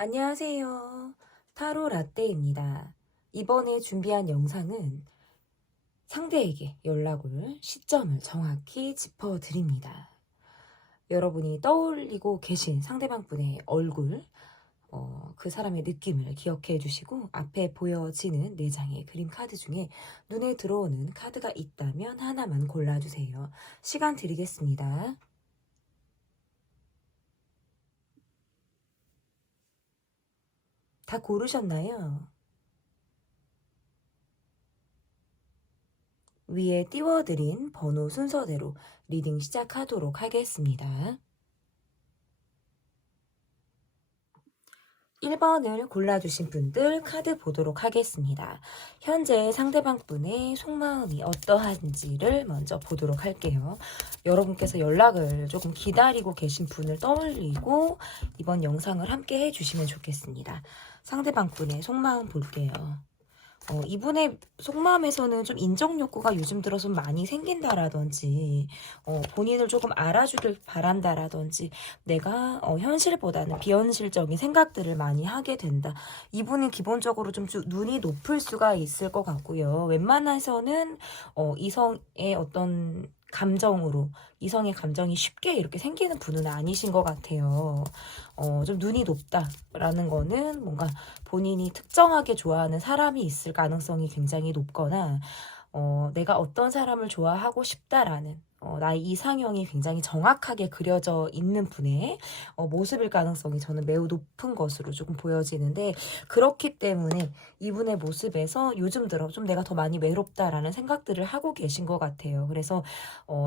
안녕하세요. 타로 라떼입니다. 이번에 준비한 영상은 상대에게 연락을, 시점을 정확히 짚어드립니다. 여러분이 떠올리고 계신 상대방 분의 얼굴, 그 사람의 느낌을 기억해 주시고 앞에 보여지는 4장의 그림 카드 중에 눈에 들어오는 카드가 있다면 하나만 골라주세요. 시간 드리겠습니다. 다 고르셨나요? 위에 띄워드린 번호 순서대로 리딩 시작하도록 하겠습니다. 1번을 골라주신 분들 카드 보도록 하겠습니다. 현재 상대방 분의 속마음이 어떠한지를 먼저 보도록 할게요. 여러분께서 연락을 조금 기다리고 계신 분을 떠올리고 이번 영상을 함께 해주시면 좋겠습니다. 상대방 분의 속마음 볼게요. 이분의 속마음에서는 좀 인정 욕구가 요즘 들어 좀 많이 생긴다라든지, 본인을 조금 알아주길 바란다라든지, 내가 현실보다는 비현실적인 생각들을 많이 하게 된다. 이분은 기본적으로 좀 눈이 높을 수가 있을 것 같고요. 웬만해서는 이성의 어떤 감정으로 이성의 감정이 쉽게 이렇게 생기는 분은 아니신 것 같아요. 좀 눈이 높다라는 거는 뭔가 본인이 특정하게 좋아하는 사람이 있을 가능성이 굉장히 높거나 내가 어떤 사람을 좋아하고 싶다라는 나의 이상형이 굉장히 정확하게 그려져 있는 분의 모습일 가능성이 저는 매우 높은 것으로 조금 보여지는데, 그렇기 때문에 이분의 모습에서 요즘 들어 좀 내가 더 많이 외롭다라는 생각들을 하고 계신 것 같아요. 그래서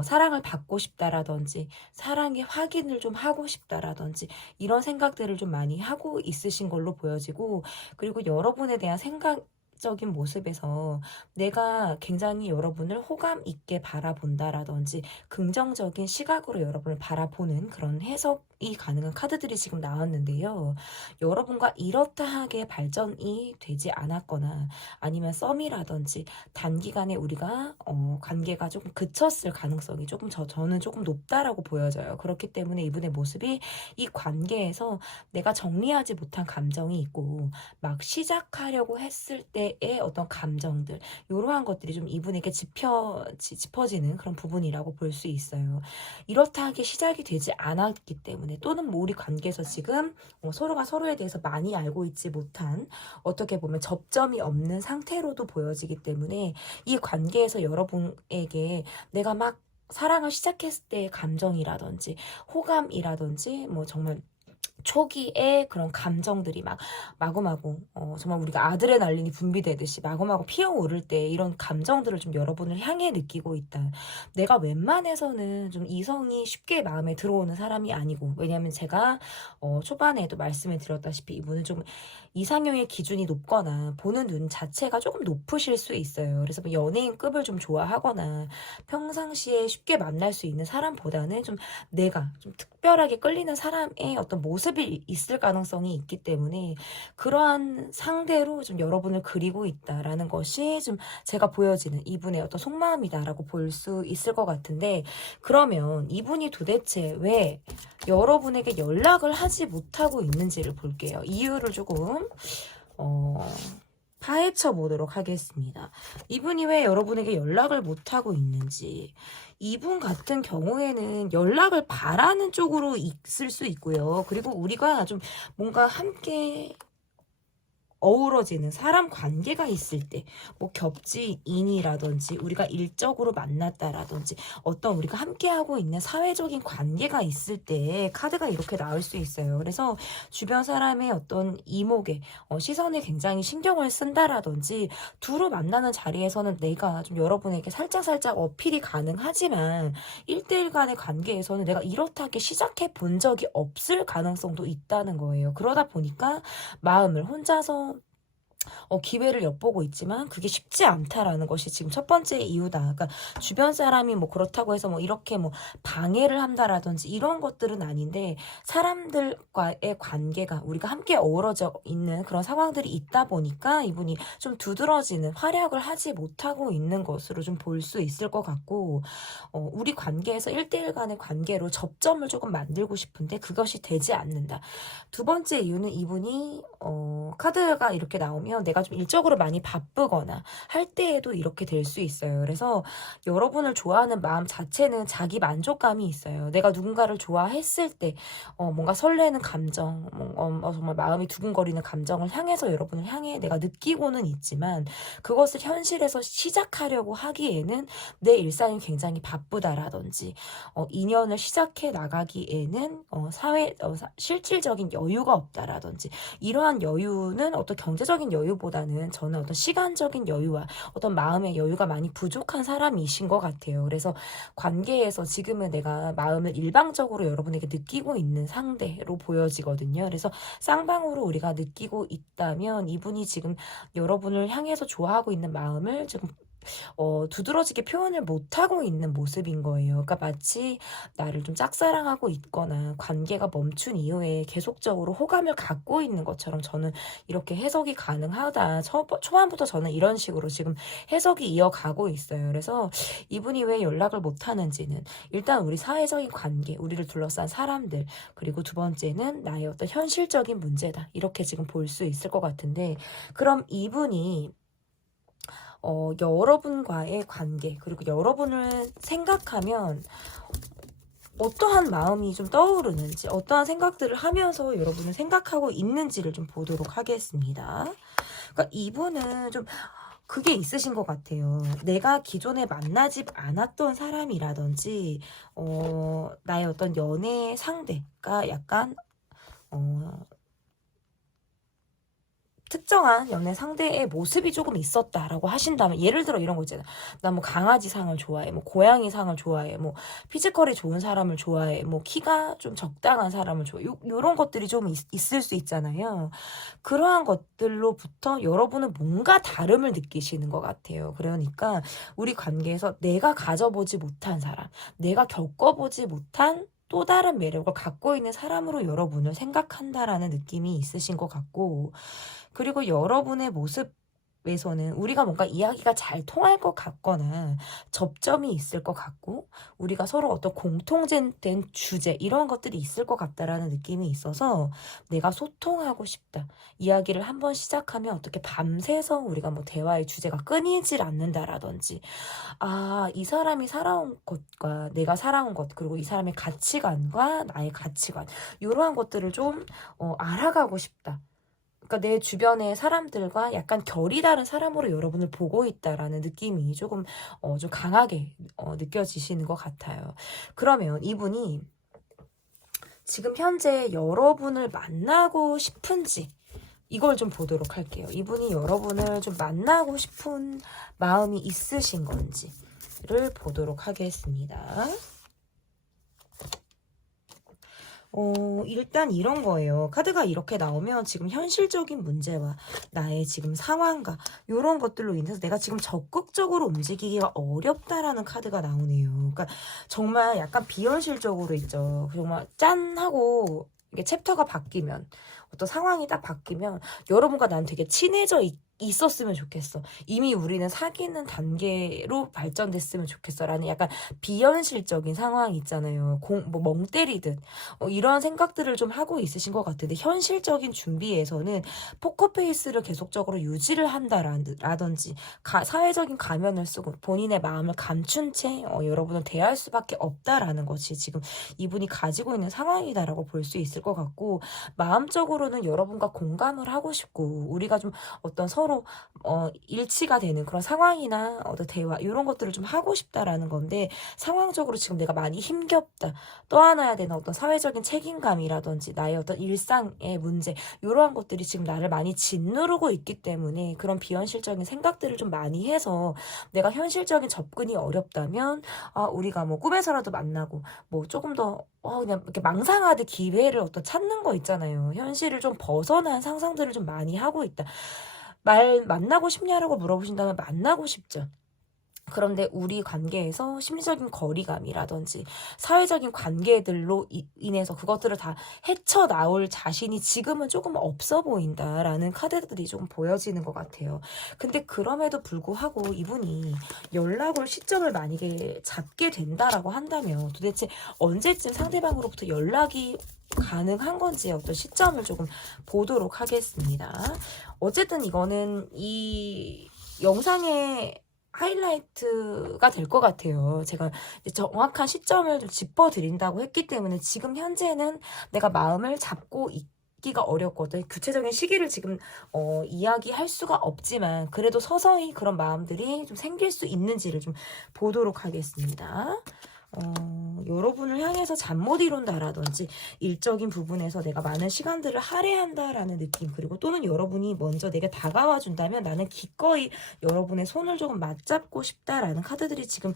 사랑을 받고 싶다라든지 사랑의 확인을 좀 하고 싶다라든지 이런 생각들을 좀 많이 하고 있으신 걸로 보여지고, 그리고 여러분에 대한 생각적인 모습에서 내가 굉장히 여러분을 호감 있게 바라본다라든지 긍정적인 시각으로 여러분을 바라보는 그런 해석이 가능한 카드들이 지금 나왔는데요. 여러분과 이렇다하게 발전이 되지 않았거나 아니면 썸이라든지 단기간에 우리가 관계가 조금 그쳤을 가능성이 조금 저는 조금 높다라고 보여져요. 그렇기 때문에 이분의 모습이 이 관계에서 내가 정리하지 못한 감정이 있고 막 시작하려고 했을 때의 어떤 감정들, 이러한 것들이 좀 이분에게 짚어지는 그런 부분이라고 볼 수 있어요. 이렇다 하게 시작이 되지 않았기 때문에, 또는 뭐 우리 관계에서 지금 서로가 서로에 대해서 많이 알고 있지 못한, 어떻게 보면 접점이 없는 상태로도 보여지기 때문에 이 관계에서 여러분에게 내가 막 사랑을 시작했을 때의 감정이라든지 호감이라든지 뭐 정말 초기에 그런 감정들이 막 마구마구 정말 우리가 아드레날린이 분비되듯이 마구마구 피어오를 때 이런 감정들을 좀 여러분을 향해 느끼고 있다. 내가 웬만해서는 좀 이성이 쉽게 마음에 들어오는 사람이 아니고, 왜냐하면 제가 초반에도 말씀을 드렸다시피 이분은 좀 이상형의 기준이 높거나 보는 눈 자체가 조금 높으실 수 있어요. 그래서 뭐 연예인급을 좀 좋아하거나 평상시에 쉽게 만날 수 있는 사람보다는 좀 내가 좀 특별하게 끌리는 사람의 어떤 모습이 있을 가능성이 있기 때문에 그러한 상대로 좀 여러분을 그리고 있다라는 것이 좀 제가 보여지는 이분의 어떤 속마음이다라고 볼 수 있을 것 같은데, 그러면 이분이 도대체 왜 여러분에게 연락을 하지 못하고 있는지를 볼게요. 이유를 조금 파헤쳐 보도록 하겠습니다. 이분이 왜 여러분에게 연락을 못하고 있는지. 이분 같은 경우에는 연락을 바라는 쪽으로 있을 수 있고요. 그리고 우리가 좀 뭔가 함께 어우러지는 사람 관계가 있을 때, 뭐 겹지인이라든지 우리가 일적으로 만났다라든지 어떤 우리가 함께하고 있는 사회적인 관계가 있을 때 카드가 이렇게 나올 수 있어요. 그래서 주변 사람의 어떤 이목에 시선에 굉장히 신경을 쓴다라든지, 두루 만나는 자리에서는 내가 좀 여러분에게 살짝살짝 어필이 가능하지만 1대1 간의 관계에서는 내가 이렇게 시작해 본 적이 없을 가능성도 있다는 거예요. 그러다 보니까 마음을 혼자서 기회를 엿보고 있지만 그게 쉽지 않다라는 것이 지금 첫 번째 이유다. 그러니까 주변 사람이 뭐 그렇다고 해서 뭐 이렇게 뭐 방해를 한다라든지 이런 것들은 아닌데, 사람들과의 관계가 우리가 함께 어우러져 있는 그런 상황들이 있다 보니까 이분이 좀 두드러지는, 활약을 하지 못하고 있는 것으로 좀 볼 수 있을 것 같고, 우리 관계에서 1대1 간의 관계로 접점을 조금 만들고 싶은데 그것이 되지 않는다. 두 번째 이유는 이분이 카드가 이렇게 나오면 내가 좀 일적으로 많이 바쁘거나 할 때에도 이렇게 될 수 있어요. 그래서 여러분을 좋아하는 마음 자체는 자기 만족감이 있어요. 내가 누군가를 좋아했을 때 뭔가 설레는 감정, 정말 마음이 두근거리는 감정을 향해서, 여러분을 향해 내가 느끼고는 있지만, 그것을 현실에서 시작하려고 하기에는 내 일상이 굉장히 바쁘다라든지 인연을 시작해 나가기에는 실질적인 여유가 없다라든지, 이러한 여유는 어떤 경제적인 여유보다는 저는 어떤 시간적인 여유와 어떤 마음의 여유가 많이 부족한 사람이신 것 같아요. 그래서 관계에서 지금은 내가 마음을 일방적으로 여러분에게 느끼고 있는 상대로 보여지거든요. 그래서 쌍방으로 우리가 느끼고 있다면 이분이 지금 여러분을 향해서 좋아하고 있는 마음을 지금 두드러지게 표현을 못하고 있는 모습인 거예요. 그러니까 마치 나를 좀 짝사랑하고 있거나 관계가 멈춘 이후에 계속적으로 호감을 갖고 있는 것처럼 저는 이렇게 해석이 가능하다. 초반부터 저는 이런 식으로 지금 해석이 이어가고 있어요. 그래서 이분이 왜 연락을 못하는지는, 일단 우리 사회적인 관계, 우리를 둘러싼 사람들, 그리고 두 번째는 나의 어떤 현실적인 문제다. 이렇게 지금 볼 수 있을 것 같은데, 그럼 이분이 여러분과의 관계, 그리고 여러분을 생각하면 어떠한 마음이 좀 떠오르는지, 어떠한 생각들을 하면서 여러분을 생각하고 있는지를 좀 보도록 하겠습니다. 그러니까 이분은 좀 그게 있으신 것 같아요. 내가 기존에 만나지 않았던 사람이라든지 나의 어떤 연애 상대가 약간 특정한 연애 상대의 모습이 조금 있었다라고 하신다면, 예를 들어 이런 거 있잖아요. 나 뭐 강아지 상을 좋아해, 뭐 고양이 상을 좋아해, 뭐 피지컬이 좋은 사람을 좋아해, 뭐 키가 좀 적당한 사람을 좋아해. 요런 것들이 좀 있을 수 있잖아요. 그러한 것들로부터 여러분은 뭔가 다름을 느끼시는 것 같아요. 그러니까 우리 관계에서 내가 가져보지 못한 사람, 내가 겪어보지 못한 또 다른 매력을 갖고 있는 사람으로 여러분을 생각한다라는 느낌이 있으신 것 같고, 그리고 여러분의 모습에서는 우리가 뭔가 이야기가 잘 통할 것 같거나 접점이 있을 것 같고, 우리가 서로 어떤 공통된 주제, 이런 것들이 있을 것 같다라는 느낌이 있어서 내가 소통하고 싶다. 이야기를 한번 시작하면 어떻게 밤새서 우리가 뭐 대화의 주제가 끊이질 않는다라든지, 이 사람이 살아온 것과 내가 살아온 것, 그리고 이 사람의 가치관과 나의 가치관, 이러한 것들을 좀 알아가고 싶다. 그러니까 내 주변의 사람들과 약간 결이 다른 사람으로 여러분을 보고 있다라는 느낌이 조금 좀 강하게 느껴지시는 것 같아요. 그러면 이분이 지금 현재 여러분을 만나고 싶은지, 이걸 좀 보도록 할게요. 이분이 여러분을 좀 만나고 싶은 마음이 있으신 건지를 보도록 하겠습니다. 일단 이런 거예요. 카드가 이렇게 나오면 지금 현실적인 문제와 나의 지금 상황과 이런 것들로 인해서 내가 지금 적극적으로 움직이기가 어렵다라는 카드가 나오네요. 그러니까 정말 약간 비현실적으로 있죠. 정말 짠 하고 이게 챕터가 바뀌면, 어떤 상황이 딱 바뀌면 여러분과 난 되게 친해져 있었으면 좋겠어. 이미 우리는 사귀는 단계로 발전됐으면 좋겠어. 라는 약간 비현실적인 상황이 있잖아요. 멍 때리듯. 이런 생각들을 좀 하고 있으신 것 같은데, 현실적인 준비에서는 포커페이스를 계속적으로 유지를 한다라든지, 사회적인 가면을 쓰고 본인의 마음을 감춘 채 여러분을 대할 수밖에 없다라는 것이 지금 이분이 가지고 있는 상황이다라고 볼 수 있을 것 같고, 마음적으로는 여러분과 공감을 하고 싶고, 우리가 좀 어떤 서로 일치가 되는 그런 상황이나 어떤 대화, 이런 것들을 좀 하고 싶다라는 건데, 상황적으로 지금 내가 많이 힘겹다, 떠안아야 되는 어떤 사회적인 책임감이라든지 나의 어떤 일상의 문제, 이러한 것들이 지금 나를 많이 짓누르고 있기 때문에 그런 비현실적인 생각들을 좀 많이 해서, 내가 현실적인 접근이 어렵다면 우리가 뭐 꿈에서라도 만나고 뭐 조금 더 그냥 이렇게 망상하듯 기회를 어떤 찾는 거 있잖아요. 현실을 좀 벗어난 상상들을 좀 많이 하고 있다. 만나고 싶냐라고 물어보신다면 만나고 싶죠. 그런데 우리 관계에서 심리적인 거리감이라든지 사회적인 관계들로 인해서 그것들을 다 헤쳐나올 자신이 지금은 조금 없어 보인다라는 카드들이 조금 보여지는 것 같아요. 근데 그럼에도 불구하고 이분이 연락을 시점을 만약에 잡게 된다라고 한다면 도대체 언제쯤 상대방으로부터 연락이 가능한 건지 어떤 시점을 조금 보도록 하겠습니다. 어쨌든 이거는 이 영상의 하이라이트가 될 것 같아요. 제가 정확한 시점을 좀 짚어드린다고 했기 때문에 지금 현재는 내가 마음을 잡고 있기가 어렵거든. 구체적인 시기를 지금 이야기할 수가 없지만 그래도 서서히 그런 마음들이 좀 생길 수 있는지를 좀 보도록 하겠습니다. 여러분을 향해서 잠 못 이룬다라든지 일적인 부분에서 내가 많은 시간들을 할애한다라는 느낌, 그리고 또는 여러분이 먼저 내게 다가와 준다면 나는 기꺼이 여러분의 손을 조금 맞잡고 싶다라는 카드들이 지금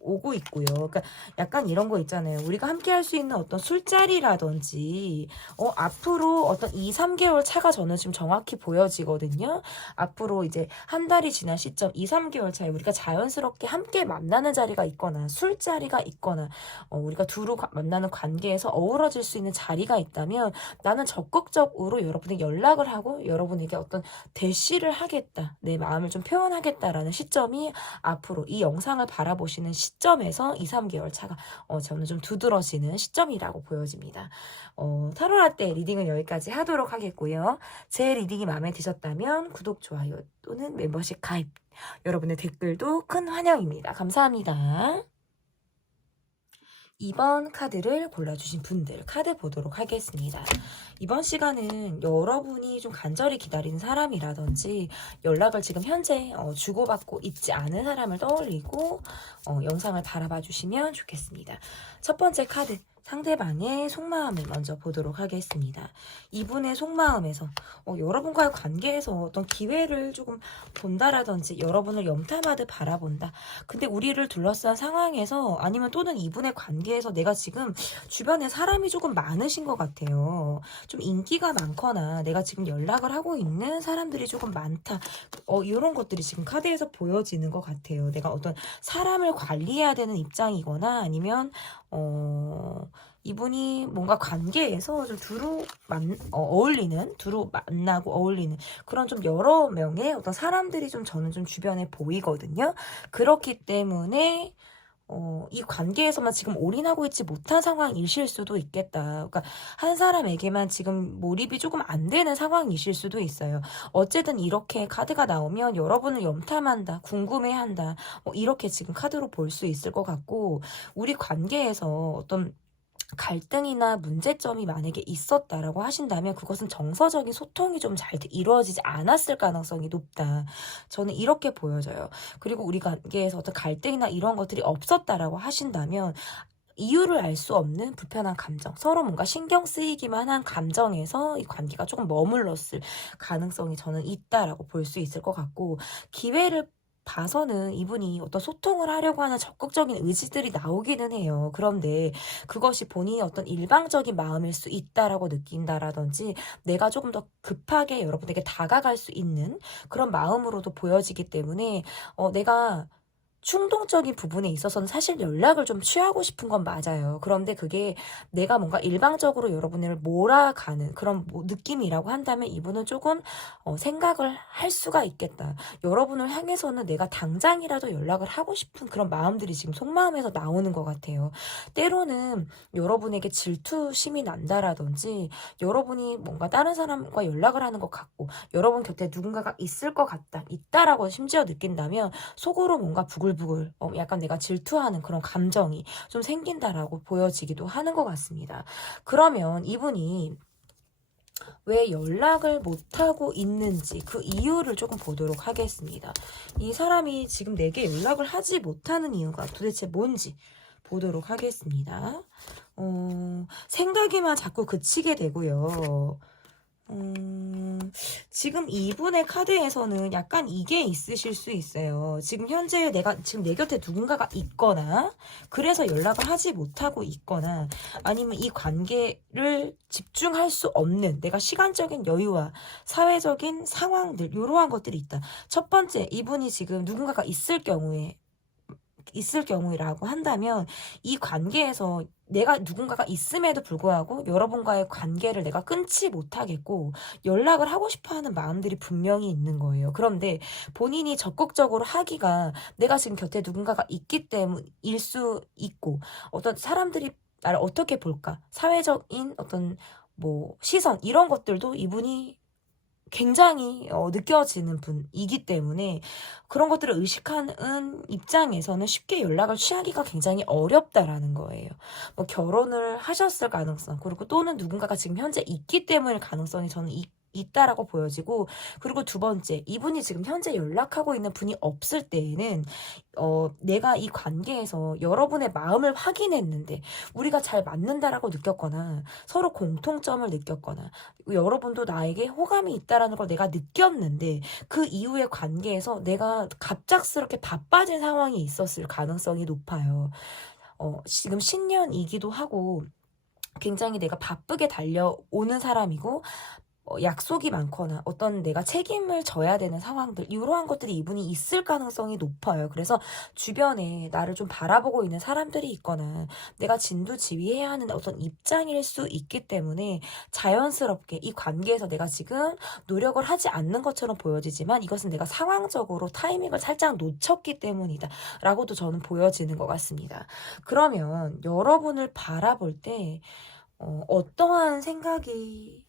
오고 있고요. 그러니까 약간 이런 거 있잖아요. 우리가 함께 할 수 있는 어떤 술자리라든지 앞으로 어떤 2, 3개월 차가 저는 지금 정확히 보여지거든요. 앞으로 이제 한 달이 지난 시점 2, 3개월 차에 우리가 자연스럽게 함께 만나는 자리가 있거나 술자리가 있거나 우리가 두루 만나는 관계에서 어우러질 수 있는 자리가 있다면 나는 적극적으로 여러분에게 연락을 하고 여러분에게 어떤 대시를 하겠다, 내 마음을 좀 표현하겠다라는 시점이 앞으로 이 영상을 바라보시는 시점에서 2, 3개월 차가 저는 좀 두드러지는 시점이라고 보여집니다. 타로라떼 리딩은 여기까지 하도록 하겠고요. 제 리딩이 마음에 드셨다면 구독, 좋아요 또는 멤버십 가입, 여러분의 댓글도 큰 환영입니다. 감사합니다. 이번 카드를 골라주신 분들 카드 보도록 하겠습니다. 이번 시간은 여러분이 좀 간절히 기다리는 사람이라든지 연락을 지금 현재 주고받고 있지 않은 사람을 떠올리고 영상을 바라봐 주시면 좋겠습니다. 첫 번째 카드, 상대방의 속마음을 먼저 보도록 하겠습니다. 이분의 속마음에서 여러분과의 관계에서 어떤 기회를 조금 본다라든지 여러분을 염탐하듯 바라본다. 근데 우리를 둘러싼 상황에서 아니면 또는 이분의 관계에서 내가 지금 주변에 사람이 조금 많으신 것 같아요. 좀 인기가 많거나 내가 지금 연락을 하고 있는 사람들이 조금 많다. 이런 것들이 지금 카드에서 보여지는 것 같아요. 내가 어떤 사람을 관리해야 되는 입장이거나 아니면 이분이 뭔가 관계에서 좀 두루 만나고 어울리는 그런 좀 여러 명의 어떤 사람들이 좀 저는 좀 주변에 보이거든요. 그렇기 때문에 이 관계에서만 지금 올인하고 있지 못한 상황이실 수도 있겠다. 그러니까 한 사람에게만 지금 몰입이 조금 안 되는 상황이실 수도 있어요. 어쨌든 이렇게 카드가 나오면 여러분을 염탐한다, 궁금해한다, 이렇게 지금 카드로 볼 수 있을 것 같고, 우리 관계에서 어떤 갈등이나 문제점이 만약에 있었다라고 하신다면 그것은 정서적인 소통이 좀 잘 이루어지지 않았을 가능성이 높다. 저는 이렇게 보여져요. 그리고 우리 관계에서 어떤 갈등이나 이런 것들이 없었다라고 하신다면 이유를 알 수 없는 불편한 감정, 서로 뭔가 신경 쓰이기만 한 감정에서 이 관계가 조금 머물렀을 가능성이 저는 있다라고 볼 수 있을 것 같고, 기회를 봐서는 이분이 어떤 소통을 하려고 하는 적극적인 의지들이 나오기는 해요. 그런데 그것이 본인이 어떤 일방적인 마음일 수 있다라고 느낀다라든지 내가 조금 더 급하게 여러분에게 다가갈 수 있는 그런 마음으로도 보여지기 때문에 내가 충동적인 부분에 있어서는 사실 연락을 좀 취하고 싶은 건 맞아요. 그런데 그게 내가 뭔가 일방적으로 여러분을 몰아가는 그런 느낌이라고 한다면 이분은 조금 생각을 할 수가 있겠다. 여러분을 향해서는 내가 당장이라도 연락을 하고 싶은 그런 마음들이 지금 속마음에서 나오는 것 같아요. 때로는 여러분에게 질투심이 난다라든지 여러분이 뭔가 다른 사람과 연락을 하는 것 같고 여러분 곁에 누군가가 있을 것 같다, 있다라고 심지어 느낀다면 속으로 뭔가 부글부글 약간 내가 질투하는 그런 감정이 좀 생긴다라고 보여지기도 하는 것 같습니다. 그러면 이분이 왜 연락을 못하고 있는지 그 이유를 조금 보도록 하겠습니다. 이 사람이 지금 내게 연락을 하지 못하는 이유가 도대체 뭔지 보도록 하겠습니다. 생각에만 자꾸 그치게 되고요. 지금 이분의 카드에서는 약간 이게 있으실 수 있어요. 지금 현재 지금 내 곁에 누군가가 있거나, 그래서 연락을 하지 못하고 있거나, 아니면 이 관계를 집중할 수 없는 내가 시간적인 여유와 사회적인 상황들, 이러한 것들이 있다. 첫 번째, 이분이 지금 누군가가 있을 경우라고 한다면 이 관계에서 내가 누군가가 있음에도 불구하고 여러분과의 관계를 내가 끊지 못하겠고 연락을 하고 싶어하는 마음들이 분명히 있는 거예요. 그런데 본인이 적극적으로 하기가 내가 지금 곁에 누군가가 있기 때문일 수 있고 어떤 사람들이 나를 어떻게 볼까? 사회적인 어떤 뭐 시선 이런 것들도 이분이 굉장히 느껴지는 분이기 때문에 그런 것들을 의식하는 입장에서는 쉽게 연락을 취하기가 굉장히 어렵다라는 거예요. 뭐 결혼을 하셨을 가능성, 그리고 또는 누군가가 지금 현재 있기 때문일 가능성이 저는 있다라고 보여지고, 그리고 두 번째, 이분이 지금 현재 연락하고 있는 분이 없을 때에는 내가 이 관계에서 여러분의 마음을 확인했는데 우리가 잘 맞는다라고 느꼈거나 서로 공통점을 느꼈거나 여러분도 나에게 호감이 있다라는 걸 내가 느꼈는데 그 이후의 관계에서 내가 갑작스럽게 바빠진 상황이 있었을 가능성이 높아요. 지금 신년이기도 하고 굉장히 내가 바쁘게 달려오는 사람이고 약속이 많거나 어떤 내가 책임을 져야 되는 상황들 이러한 것들이 이분이 있을 가능성이 높아요. 그래서 주변에 나를 좀 바라보고 있는 사람들이 있거나 내가 진두지휘해야 하는 어떤 입장일 수 있기 때문에 자연스럽게 이 관계에서 내가 지금 노력을 하지 않는 것처럼 보여지지만 이것은 내가 상황적으로 타이밍을 살짝 놓쳤기 때문이다 라고도 저는 보여지는 것 같습니다. 그러면 여러분을 바라볼 때 어떠한 생각이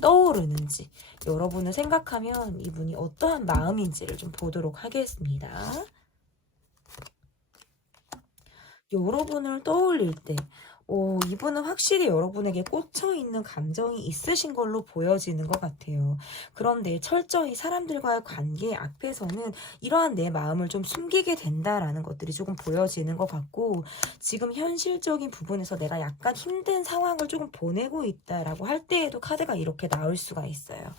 떠오르는지 여러분을 생각하면 이분이 어떠한 마음인지를 좀 보도록 하겠습니다. 여러분을 떠올릴 때 이분은 확실히 여러분에게 꽂혀있는 감정이 있으신 걸로 보여지는 것 같아요. 그런데 철저히 사람들과의 관계 앞에서는 이러한 내 마음을 좀 숨기게 된다라는 것들이 조금 보여지는 것 같고, 지금 현실적인 부분에서 내가 약간 힘든 상황을 조금 보내고 있다라고 할 때에도 카드가 이렇게 나올 수가 있어요.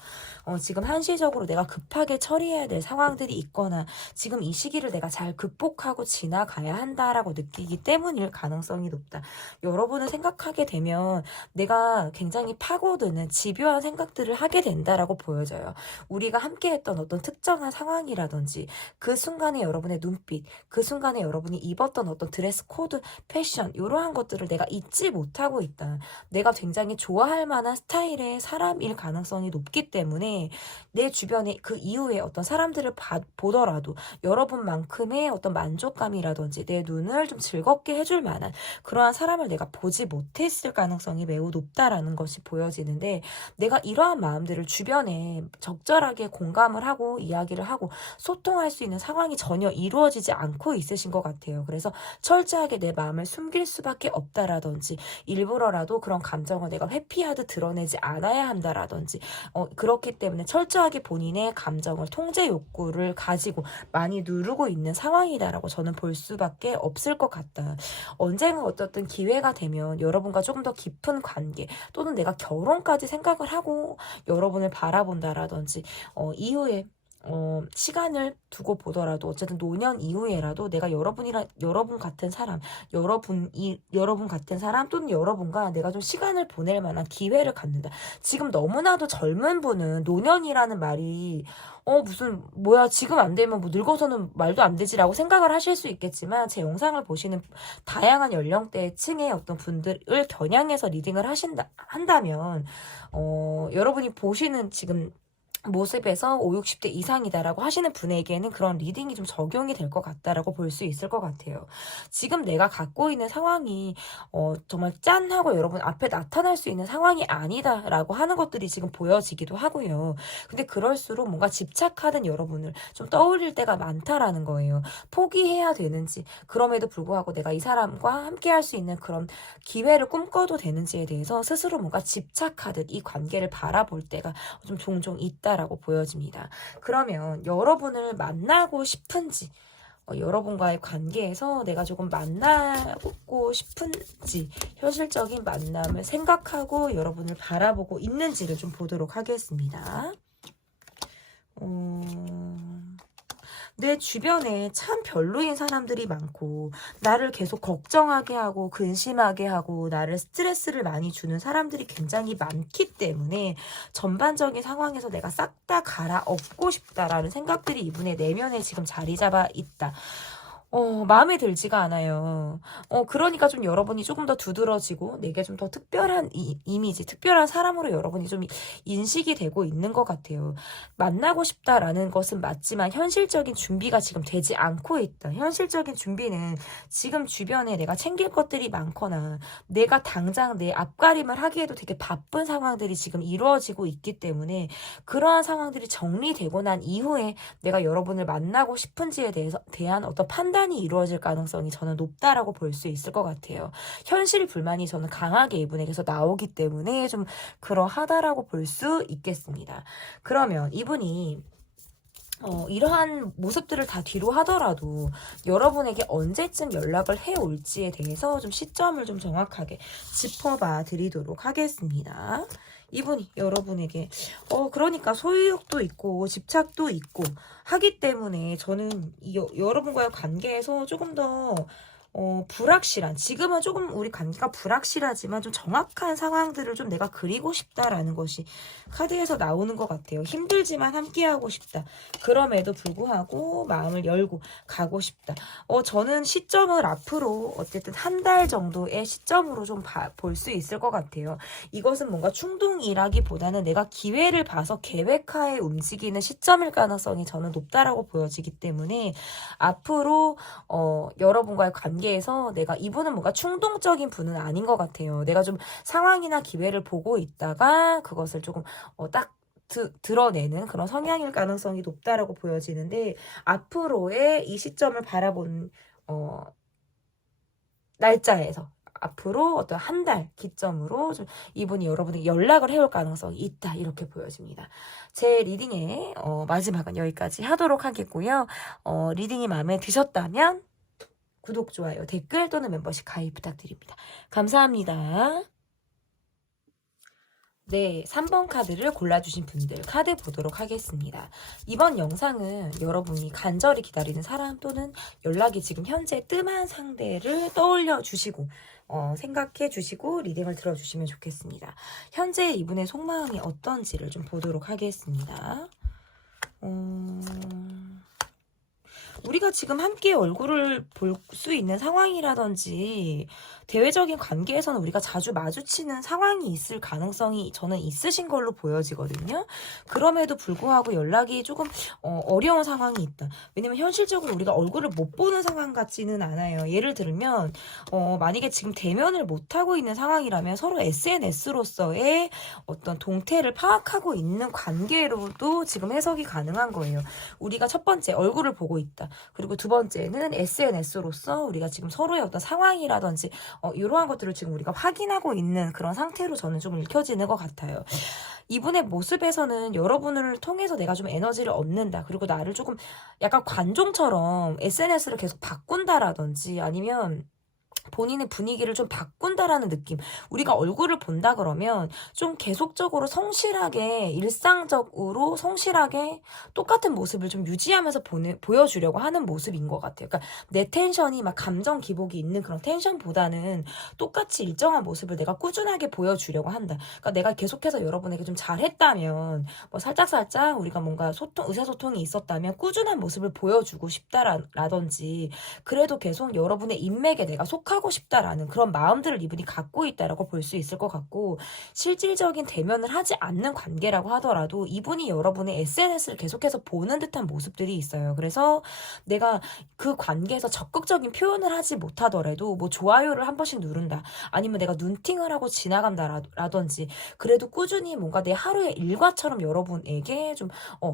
지금 한시적으로 내가 급하게 처리해야 될 상황들이 있거나 지금 이 시기를 내가 잘 극복하고 지나가야 한다라고 느끼기 때문일 가능성이 높다. 여러분을 생각하게 되면 내가 굉장히 파고드는 집요한 생각들을 하게 된다라고 보여져요. 우리가 함께했던 어떤 특정한 상황이라든지 그 순간에 여러분의 눈빛, 그 순간에 여러분이 입었던 어떤 드레스 코드, 패션 이러한 것들을 내가 잊지 못하고 있다. 내가 굉장히 좋아할 만한 스타일의 사람일 가능성이 높기 때문에 내 주변에 그 이후에 어떤 사람들을 보더라도 여러분만큼의 어떤 만족감이라든지 내 눈을 좀 즐겁게 해줄 만한 그러한 사람을 내가 보지 못했을 가능성이 매우 높다라는 것이 보여지는데, 내가 이러한 마음들을 주변에 적절하게 공감을 하고 이야기를 하고 소통할 수 있는 상황이 전혀 이루어지지 않고 있으신 것 같아요. 그래서 철저하게 내 마음을 숨길 수밖에 없다라든지 일부러라도 그런 감정을 내가 회피하듯 드러내지 않아야 한다라든지 그렇기 때문에 철저하게 본인의 감정을 통제 욕구를 가지고 많이 누르고 있는 상황이다라고 저는 볼 수밖에 없을 것 같다. 언젠가 어떻든 기회가 되면 여러분과 조금 더 깊은 관계 또는 내가 결혼까지 생각을 하고 여러분을 바라본다라든지 이후에 시간을 두고 보더라도 어쨌든 노년 이후에라도 내가 여러분 같은 사람, 여러분 같은 사람 또는 여러분과 내가 좀 시간을 보낼 만한 기회를 갖는다. 지금 너무나도 젊은 분은 노년이라는 말이 무슨 뭐야 지금 안 되면 뭐 늙어서는 말도 안 되지라고 생각을 하실 수 있겠지만, 제 영상을 보시는 다양한 연령대층의 어떤 분들을 겨냥해서 리딩을 한다면 여러분이 보시는 지금 모습에서 5, 60대 이상이다라고 하시는 분에게는 그런 리딩이 좀 적용이 될 것 같다라고 볼 수 있을 것 같아요. 지금 내가 갖고 있는 상황이 정말 짠하고 여러분 앞에 나타날 수 있는 상황이 아니다라고 하는 것들이 지금 보여지기도 하고요. 근데 그럴수록 뭔가 집착하는 여러분을 좀 떠올릴 때가 많다라는 거예요. 포기해야 되는지, 그럼에도 불구하고 내가 이 사람과 함께 할 수 있는 그런 기회를 꿈꿔도 되는지에 대해서 스스로 뭔가 집착하듯 이 관계를 바라볼 때가 좀 종종 있다라고 보여집니다. 그러면 여러분을 만나고 싶은지 여러분과의 관계에서 내가 조금 만나고 싶은지, 현실적인 만남을 생각하고 여러분을 바라보고 있는지를 좀 보도록 하겠습니다. 내 주변에 참 별로인 사람들이 많고, 나를 계속 걱정하게 하고 근심하게 하고 나를 스트레스를 많이 주는 사람들이 굉장히 많기 때문에 전반적인 상황에서 내가 싹 다 갈아엎고 싶다라는 생각들이 이분의 내면에 지금 자리 잡아 있다. 마음에 들지가 않아요. 그러니까 좀 여러분이 조금 더 두드러지고 내게 좀 더 특별한 이미지, 특별한 사람으로 여러분이 좀 인식이 되고 있는 것 같아요. 만나고 싶다라는 것은 맞지만 현실적인 준비가 지금 되지 않고 있다. 현실적인 준비는 지금 주변에 내가 챙길 것들이 많거나 내가 당장 내 앞가림을 하기에도 되게 바쁜 상황들이 지금 이루어지고 있기 때문에 그러한 상황들이 정리되고 난 이후에 내가 여러분을 만나고 싶은지에 대한 어떤 판단이 이루어질 가능성이 저는 높다라고 볼 수 있을 것 같아요. 현실 불만이 저는 강하게 이분에게서 나오기 때문에 좀 그러하다라고 볼 수 있겠습니다. 그러면 이분이 이러한 모습들을 다 뒤로 하더라도 여러분에게 언제쯤 연락을 해올지에 대해서 좀 시점을 좀 정확하게 짚어봐 드리도록 하겠습니다. 이분이 여러분에게 그러니까 소유욕도 있고 집착도 있고 하기 때문에 저는 여러분과의 관계에서 조금 더 불확실한, 지금은 조금 우리 관계가 불확실하지만 좀 정확한 상황들을 좀 내가 그리고 싶다라는 것이 카드에서 나오는 것 같아요. 힘들지만 함께하고 싶다. 그럼에도 불구하고 마음을 열고 가고 싶다. 저는 시점을 앞으로 어쨌든 한 달 정도의 시점으로 좀 볼 수 있을 것 같아요. 이것은 뭔가 충동이라기보다는 내가 기회를 봐서 계획하에 움직이는 시점일 가능성이 저는 높다라고 보여지기 때문에 앞으로 여러분과의 관계에서 내가 이분은 뭔가 충동적인 분은 아닌 것 같아요. 내가 좀 상황이나 기회를 보고 있다가 그것을 조금 딱 드러내는 그런 성향일 가능성이 높다라고 보여지는데 앞으로의 이 시점을 바라본 날짜에서 앞으로 어떤 한 달 기점으로 좀 이분이 여러분에게 연락을 해올 가능성이 있다 이렇게 보여집니다. 제 리딩의 마지막은 여기까지 하도록 하겠고요. 리딩이 마음에 드셨다면 구독, 좋아요, 댓글 또는 멤버십 가입 부탁드립니다. 감사합니다. 네, 3번 카드를 골라주신 분들 카드 보도록 하겠습니다. 이번 영상은 여러분이 간절히 기다리는 사람 또는 연락이 지금 현재 뜸한 상대를 떠올려 주시고 생각해 주시고 리딩을 들어주시면 좋겠습니다. 현재 이분의 속마음이 어떤지를 좀 보도록 하겠습니다. 우리가 지금 함께 얼굴을 볼 수 있는 상황이라든지 대외적인 관계에서는 우리가 자주 마주치는 상황이 있을 가능성이 저는 있으신 걸로 보여지거든요. 그럼에도 불구하고 연락이 조금 어려운 상황이 있다. 왜냐면 현실적으로 우리가 얼굴을 못 보는 상황 같지는 않아요. 예를 들면 만약에 지금 대면을 못하고 있는 상황이라면 서로 SNS로서의 어떤 동태를 파악하고 있는 관계로도 지금 해석이 가능한 거예요. 우리가 첫 번째 얼굴을 보고 있다. 그리고 두 번째는 SNS로서 우리가 지금 서로의 어떤 상황이라든지 이러한 것들을 지금 우리가 확인하고 있는 그런 상태로 저는 좀 읽혀지는 것 같아요. 이분의 모습에서는 여러분을 통해서 내가 좀 에너지를 얻는다. 그리고 나를 조금 약간 관종처럼 SNS를 계속 바꾼다라든지 아니면 본인의 분위기를 좀 바꾼다라는 느낌. 우리가 얼굴을 본다 그러면 좀 계속적으로 성실하게 일상적으로 성실하게 똑같은 모습을 좀 유지하면서 보여주려고 하는 모습인 것 같아요. 그러니까 내 텐션이 막 감정 기복이 있는 그런 텐션보다는 똑같이 일정한 모습을 내가 꾸준하게 보여주려고 한다. 그러니까 내가 계속해서 여러분에게 좀 잘했다면 뭐 살짝살짝 우리가 뭔가 의사소통이 있었다면 꾸준한 모습을 보여주고 싶다라든지 그래도 계속 여러분의 인맥에 내가 속하고 싶다라는 그런 마음들을 이분이 갖고 있다라고 볼 수 있을 것 같고 실질적인 대면을 하지 않는 관계라고 하더라도 이분이 여러분의 SNS를 계속해서 보는 듯한 모습들이 있어요. 그래서 내가 그 관계에서 적극적인 표현을 하지 못하더라도 뭐 좋아요를 한 번씩 누른다 아니면 내가 눈팅을 하고 지나간다라든지 그래도 꾸준히 뭔가 내 하루의 일과처럼 여러분에게 좀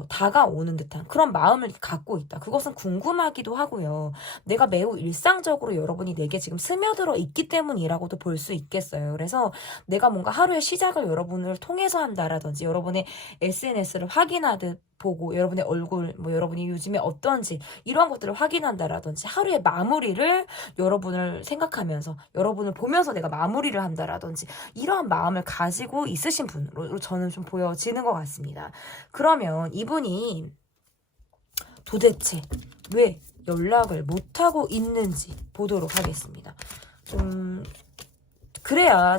다가오는 듯한 그런 마음을 갖고 있다. 그것은 궁금하기도 하고요. 내가 매우 일상적으로 여러분이 내게 지금 스며들어 있기 때문이라고도 볼 수 있겠어요. 그래서 내가 뭔가 하루의 시작을 여러분을 통해서 한다라든지 여러분의 SNS를 확인하듯 보고 여러분의 얼굴, 뭐 여러분이 요즘에 어떤지 이러한 것들을 확인한다라든지 하루의 마무리를 여러분을 생각하면서 여러분을 보면서 내가 마무리를 한다라든지 이러한 마음을 가지고 있으신 분으로 저는 좀 보여지는 것 같습니다. 그러면 이분이 도대체 왜 연락을 못하고 있는지 보도록 하겠습니다. 좀 그래야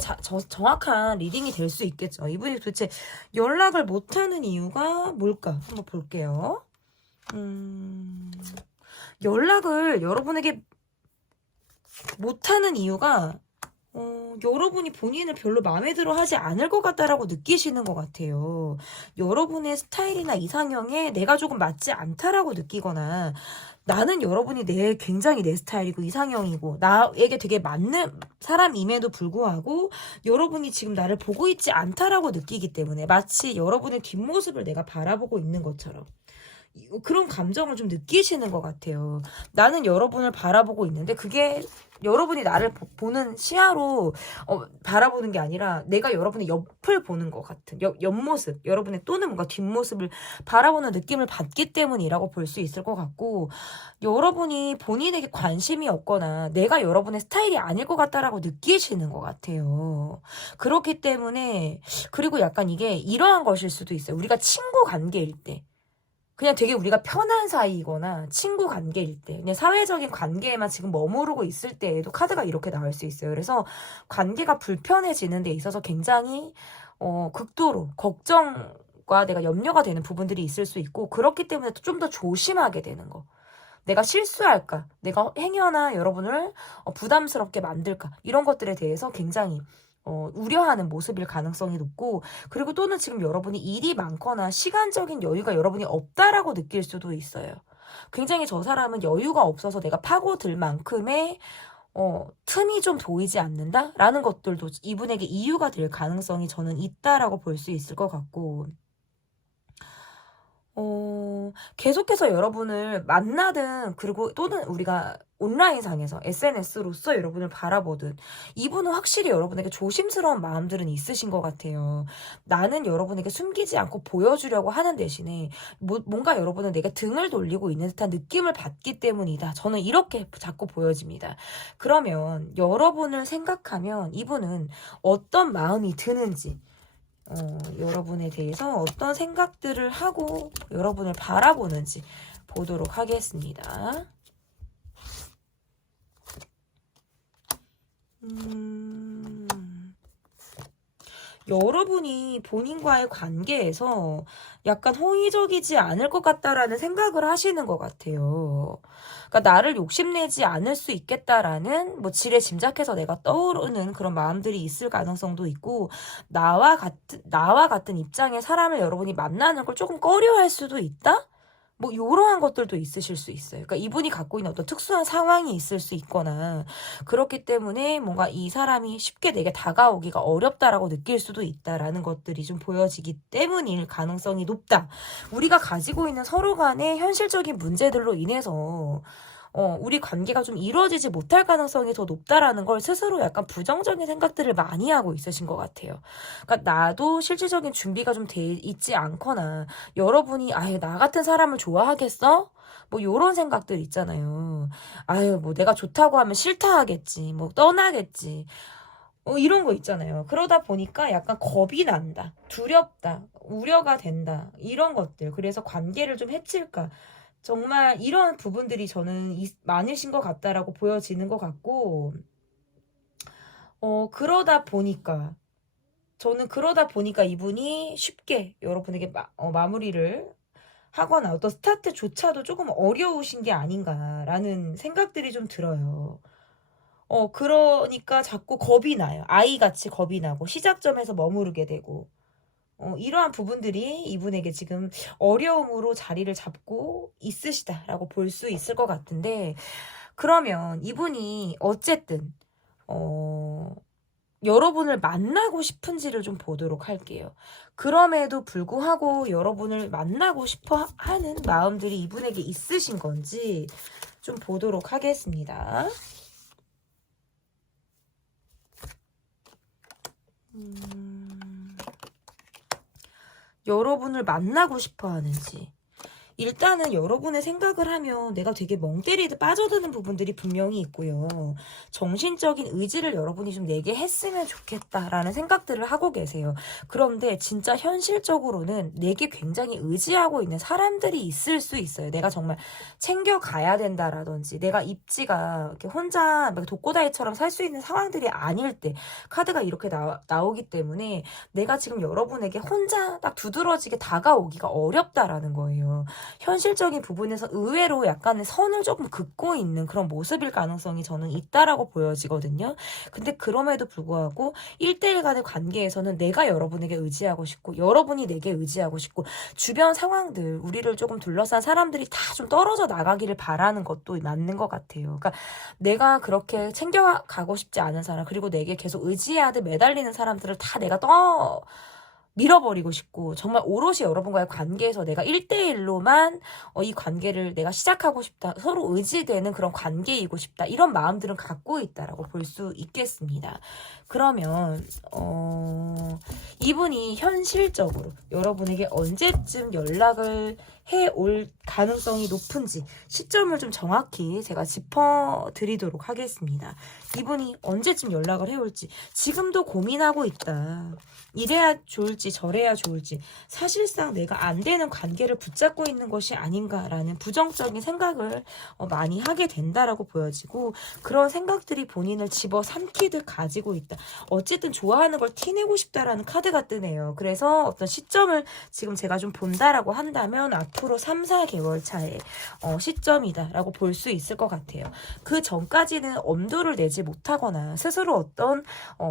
정확한 리딩이 될 수 있겠죠. 이분이 도대체 연락을 못하는 이유가 뭘까? 한번 볼게요. 연락을 여러분에게 못하는 이유가 여러분이 본인을 별로 마음에 들어 하지 않을 것 같다라고 느끼시는 것 같아요. 여러분의 스타일이나 이상형에 내가 조금 맞지 않다라고 느끼거나 나는 여러분이 굉장히 내 스타일이고 이상형이고 나에게 되게 맞는 사람임에도 불구하고 여러분이 지금 나를 보고 있지 않다라고 느끼기 때문에 마치 여러분의 뒷모습을 내가 바라보고 있는 것처럼 그런 감정을 좀 느끼시는 것 같아요. 나는 여러분을 바라보고 있는데 그게 여러분이 나를 보는 시야로 바라보는 게 아니라 내가 여러분의 옆을 보는 것 같은 옆모습, 여러분의 또는 뭔가 뒷모습을 바라보는 느낌을 받기 때문이라고 볼 수 있을 것 같고 여러분이 본인에게 관심이 없거나 내가 여러분의 스타일이 아닐 것 같다라고 느끼시는 것 같아요. 그렇기 때문에 그리고 약간 이게 이러한 것일 수도 있어요. 우리가 친구 관계일 때 그냥 되게 우리가 편한 사이이거나 친구 관계일 때 그냥 사회적인 관계에만 지금 머무르고 있을 때에도 카드가 이렇게 나올 수 있어요. 그래서 관계가 불편해지는 데 있어서 굉장히 극도로 걱정과 내가 염려가 되는 부분들이 있을 수 있고 그렇기 때문에 좀 더 조심하게 되는 거. 내가 실수할까? 내가 행여나 여러분을 부담스럽게 만들까? 이런 것들에 대해서 굉장히 우려하는 모습일 가능성이 높고 그리고 또는 지금 여러분이 일이 많거나 시간적인 여유가 여러분이 없다라고 느낄 수도 있어요. 굉장히 저 사람은 여유가 없어서 내가 파고들 만큼의 틈이 좀 보이지 않는다라는 것들도 이분에게 이유가 될 가능성이 저는 있다라고 볼 수 있을 것 같고 계속해서 여러분을 만나든 그리고 또는 우리가 온라인상에서 SNS로서 여러분을 바라보든 이분은 확실히 여러분에게 조심스러운 마음들은 있으신 것 같아요. 나는 여러분에게 숨기지 않고 보여주려고 하는 대신에 뭔가 여러분은 내가 등을 돌리고 있는 듯한 느낌을 받기 때문이다. 저는 이렇게 자꾸 보여집니다. 그러면 여러분을 생각하면 이분은 어떤 마음이 드는지 여러분에 대해서 어떤 생각들을 하고 여러분을 바라보는지 보도록 하겠습니다. 여러분이 본인과의 관계에서 약간 호의적이지 않을 것 같다라는 생각을 하시는 것 같아요. 그러니까 나를 욕심내지 않을 수 있겠다라는 뭐 지레 짐작해서 내가 떠오르는 그런 마음들이 있을 가능성도 있고 나와 같은 입장의 사람을 여러분이 만나는 걸 조금 꺼려할 수도 있다? 뭐 이러한 것들도 있으실 수 있어요. 그러니까 이분이 갖고 있는 어떤 특수한 상황이 있을 수 있거나 그렇기 때문에 뭔가 이 사람이 쉽게 내게 다가오기가 어렵다라고 느낄 수도 있다라는 것들이 좀 보여지기 때문일 가능성이 높다. 우리가 가지고 있는 서로 간의 현실적인 문제들로 인해서 우리 관계가 좀 이루어지지 못할 가능성이 더 높다라는 걸 스스로 약간 부정적인 생각들을 많이 하고 있으신 것 같아요. 그러니까 나도 실질적인 준비가 좀 돼 있지 않거나 여러분이 아유 나 같은 사람을 좋아하겠어? 뭐 요런 생각들 있잖아요. 아유 뭐 내가 좋다고 하면 싫다 하겠지. 뭐 떠나겠지. 이런 거 있잖아요. 그러다 보니까 약간 겁이 난다. 두렵다. 우려가 된다. 이런 것들. 그래서 관계를 좀 해칠까. 정말 이런 부분들이 저는 많으신 것 같다라고 보여지는 것 같고, 그러다 보니까, 저는 그러다 보니까 이분이 쉽게 여러분에게 마무리를 하거나 어떤 스타트조차도 조금 어려우신 게 아닌가라는 생각들이 좀 들어요. 그러니까 자꾸 겁이 나요. 아이같이 겁이 나고, 시작점에서 머무르게 되고, 이러한 부분들이 이분에게 지금 어려움으로 자리를 잡고 있으시다라고 볼 수 있을 것 같은데, 그러면 이분이 어쨌든, 여러분을 만나고 싶은지를 좀 보도록 할게요. 그럼에도 불구하고 여러분을 만나고 싶어 하는 마음들이 이분에게 있으신 건지 좀 보도록 하겠습니다. 여러분을 만나고 싶어 하는지. 일단은 여러분의 생각을 하면 내가 되게 멍 때리듯 빠져드는 부분들이 분명히 있고요. 정신적인 의지를 여러분이 좀 내게 했으면 좋겠다라는 생각들을 하고 계세요. 그런데 진짜 현실적으로는 내게 굉장히 의지하고 있는 사람들이 있을 수 있어요. 내가 정말 챙겨가야 된다라든지 내가 입지가 이렇게 혼자 독고다이처럼 살 수 있는 상황들이 아닐 때 카드가 이렇게 나오기 때문에 내가 지금 여러분에게 혼자 딱 두드러지게 다가오기가 어렵다라는 거예요. 현실적인 부분에서 의외로 약간의 선을 조금 긋고 있는 그런 모습일 가능성이 저는 있다라고 보여지거든요. 근데 그럼에도 불구하고 1대1 간의 관계에서는 내가 여러분에게 의지하고 싶고 여러분이 내게 의지하고 싶고 주변 상황들 우리를 조금 둘러싼 사람들이 다 좀 떨어져 나가기를 바라는 것도 맞는 것 같아요. 그러니까 내가 그렇게 챙겨가고 싶지 않은 사람 그리고 내게 계속 의지하듯 매달리는 사람들을 다 내가 밀어버리고 싶고 정말 오롯이 여러분과의 관계에서 내가 1대1로만 이 관계를 내가 시작하고 싶다. 서로 의지되는 그런 관계이고 싶다. 이런 마음들은 갖고 있다라고 볼 수 있겠습니다. 그러면 이분이 현실적으로 여러분에게 언제쯤 연락을 해올 가능성이 높은지 시점을 좀 정확히 제가 짚어드리도록 하겠습니다. 이분이 언제쯤 연락을 해올지 지금도 고민하고 있다. 이래야 좋을지 저래야 좋을지 사실상 내가 안 되는 관계를 붙잡고 있는 것이 아닌가라는 부정적인 생각을 많이 하게 된다라고 보여지고 그런 생각들이 본인을 집어삼키듯 가지고 있다. 어쨌든 좋아하는 걸 티내고 싶다라는 카드가 뜨네요. 그래서 어떤 시점을 지금 제가 좀 본다라고 한다면 앞으로 3, 4개월 차의 시점이다라고 볼 수 있을 것 같아요. 그 전까지는 엄두를 내지 못하거나 스스로 어떤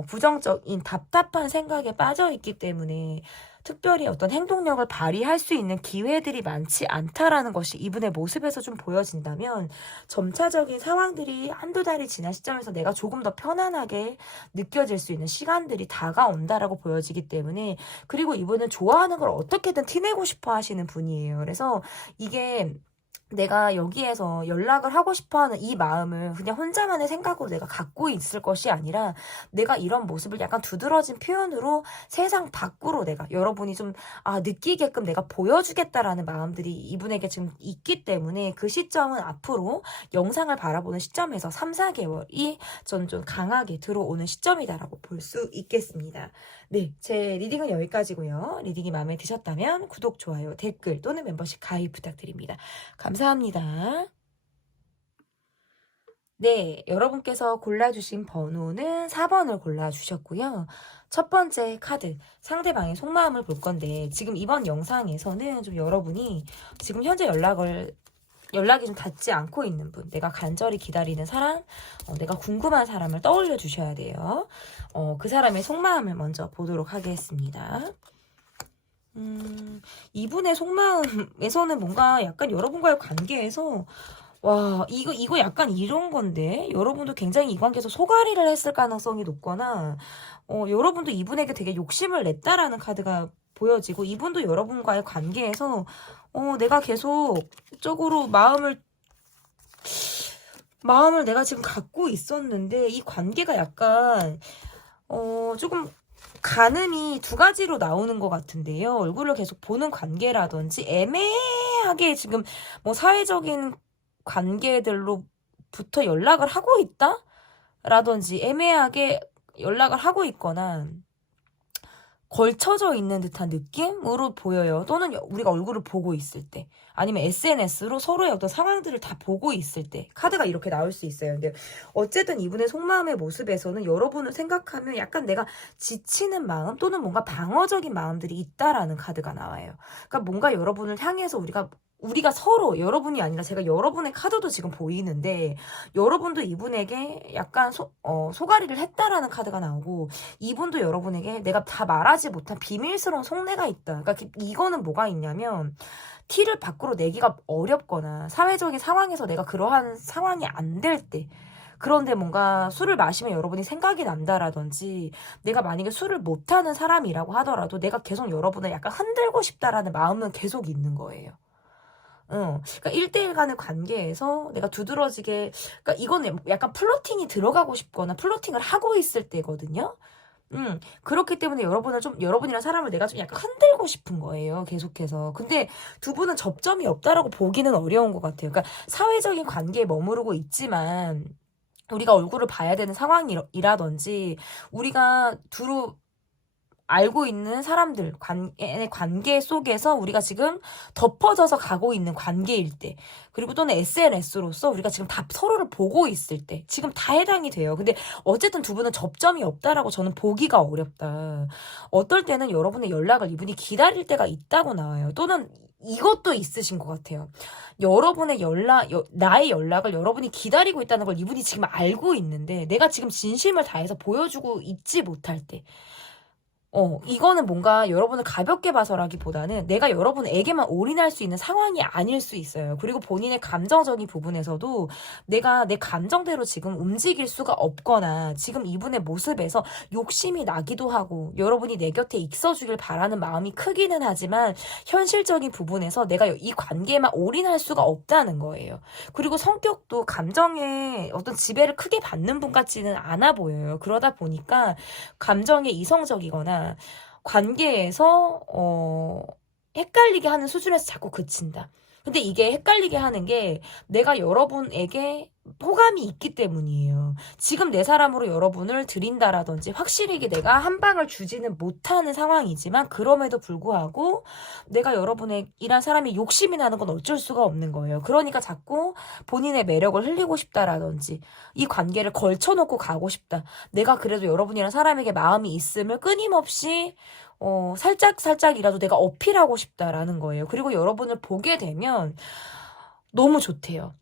부정적인 답답한 생각에 빠져 있기 때문에 특별히 어떤 행동력을 발휘할 수 있는 기회들이 많지 않다라는 것이 이분의 모습에서 좀 보여진다면 점차적인 상황들이 한두 달이 지난 시점에서 내가 조금 더 편안하게 느껴질 수 있는 시간들이 다가온다라고 보여지기 때문에 그리고 이분은 좋아하는 걸 어떻게든 티내고 싶어 하시는 분이에요. 그래서 이게 내가 여기에서 연락을 하고 싶어하는 이 마음을 그냥 혼자만의 생각으로 내가 갖고 있을 것이 아니라 내가 이런 모습을 약간 두드러진 표현으로 세상 밖으로 내가 여러분이 좀 느끼게끔 내가 보여주겠다라는 마음들이 이분에게 지금 있기 때문에 그 시점은 앞으로 영상을 바라보는 시점에서 3, 4개월이 전 좀 강하게 들어오는 시점이다라고 볼 수 있겠습니다. 네, 제 리딩은 여기까지고요. 리딩이 마음에 드셨다면 구독, 좋아요, 댓글 또는 멤버십 가입 부탁드립니다. 감사합니다. 네, 여러분께서 골라주신 번호는 4번을 골라주셨고요. 첫 번째 카드, 상대방의 속마음을 볼 건데 지금 이번 영상에서는 좀 여러분이 지금 현재 연락이 좀 닿지 않고 있는 분, 내가 간절히 기다리는 사람, 내가 궁금한 사람을 떠올려 주셔야 돼요. 그 사람의 속마음을 먼저 보도록 하겠습니다. 이분의 속마음에서는 뭔가 약간 여러분과의 관계에서 와, 이거 약간 이런 건데 여러분도 굉장히 이 관계에서 소가리를 했을 가능성이 높거나 여러분도 이분에게 되게 욕심을 냈다라는 카드가 보여지고 이분도 여러분과의 관계에서 내가 계속 쪽으로 마음을 내가 지금 갖고 있었는데 이 관계가 약간 조금 가늠이 두 가지로 나오는 것 같은데요. 얼굴을 계속 보는 관계라든지 애매하게 지금 뭐 사회적인 관계들로부터 연락을 하고 있다? 라든지 애매하게 연락을 하고 있거나 걸쳐져 있는 듯한 느낌으로 보여요. 또는 우리가 얼굴을 보고 있을 때 아니면 SNS로 서로의 어떤 상황들을 다 보고 있을 때 카드가 이렇게 나올 수 있어요. 근데 어쨌든 이분의 속마음의 모습에서는 여러분을 생각하면 약간 내가 지치는 마음 또는 뭔가 방어적인 마음들이 있다라는 카드가 나와요. 그러니까 뭔가 여러분을 향해서 우리가 서로 여러분이 아니라 제가 여러분의 카드도 지금 보이는데 여러분도 이분에게 약간 소가리를 했다라는 카드가 나오고 이분도 여러분에게 내가 다 말하지 못한 비밀스러운 속내가 있다. 그러니까 이거는 뭐가 있냐면 티를 밖으로 내기가 어렵거나 사회적인 상황에서 내가 그러한 상황이 안 될 때 그런데 뭔가 술을 마시면 여러분이 생각이 난다라든지 내가 만약에 술을 못하는 사람이라고 하더라도 내가 계속 여러분을 약간 흔들고 싶다라는 마음은 계속 있는 거예요. 그러니까 1대1 간의 관계에서 내가 두드러지게, 그러니까 이거는 약간 플러팅이 들어가고 싶거나 플러팅을 하고 있을 때거든요. 그렇기 때문에 여러분이랑 사람을 내가 좀 약간 흔들고 싶은 거예요, 계속해서. 근데 두 분은 접점이 없다라고 보기는 어려운 것 같아요. 그러니까 사회적인 관계에 머무르고 있지만, 우리가 얼굴을 봐야 되는 상황이라든지, 우리가 두루 알고 있는 사람들, 관계 속에서 우리가 지금 덮어져서 가고 있는 관계일 때, 그리고 또는 SNS로서 우리가 지금 다 서로를 보고 있을 때, 지금 다 해당이 돼요. 근데 어쨌든 두 분은 접점이 없다라고 저는 보기가 어렵다. 어떨 때는 여러분의 연락을 이분이 기다릴 때가 있다고 나와요. 또는 이것도 있으신 것 같아요. 나의 연락을 여러분이 기다리고 있다는 걸 이분이 지금 알고 있는데, 내가 지금 진심을 다해서 보여주고 있지 못할 때, 이거는 뭔가 여러분을 가볍게 봐서라기보다는 내가 여러분에게만 올인할 수 있는 상황이 아닐 수 있어요. 그리고 본인의 감정적인 부분에서도 내가 내 감정대로 지금 움직일 수가 없거나 지금 이분의 모습에서 욕심이 나기도 하고 여러분이 내 곁에 있어주길 바라는 마음이 크기는 하지만 현실적인 부분에서 내가 이 관계에만 올인할 수가 없다는 거예요. 그리고 성격도 감정에 어떤 지배를 크게 받는 분 같지는 않아 보여요. 그러다 보니까 감정에 이성적이거나 관계에서 헷갈리게 하는 수준에서 자꾸 그친다. 근데 이게 헷갈리게 하는 게 내가 여러분에게 호감이 있기 때문이에요. 지금 내 사람으로 여러분을 드린다라든지 확실히 내가 한 방을 주지는 못하는 상황이지만 그럼에도 불구하고 내가 여러분이란 사람이 욕심이 나는 건 어쩔 수가 없는 거예요. 그러니까 자꾸 본인의 매력을 흘리고 싶다라든지 이 관계를 걸쳐놓고 가고 싶다. 내가 그래도 여러분이란 사람에게 마음이 있음을 끊임없이 살짝이라도 내가 어필하고 싶다라는 거예요. 그리고 여러분을 보게 되면 너무 좋대요.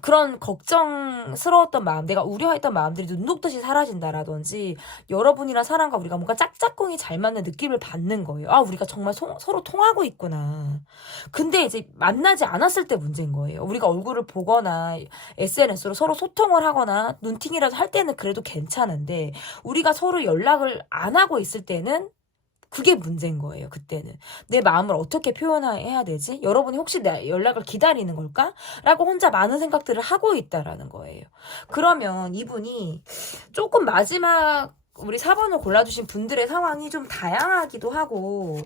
그런 걱정스러웠던 마음, 내가 우려했던 마음들이 눈 녹듯이 사라진다라든지 여러분이랑 사람과 우리가 뭔가 짝짝꿍이 잘 맞는 느낌을 받는 거예요. 아, 우리가 정말 서로 통하고 있구나. 근데 이제 만나지 않았을 때 문제인 거예요. 우리가 얼굴을 보거나 SNS로 서로 소통을 하거나 눈팅이라도 할 때는 그래도 괜찮은데 우리가 서로 연락을 안 하고 있을 때는 그게 문제인 거예요. 그때는 내 마음을 어떻게 표현해야 되지? 여러분이 혹시 내 연락을 기다리는 걸까? 라고 혼자 많은 생각들을 하고 있다라는 거예요. 그러면 이분이 조금 마지막 우리 4번을 골라주신 분들의 상황이 좀 다양하기도 하고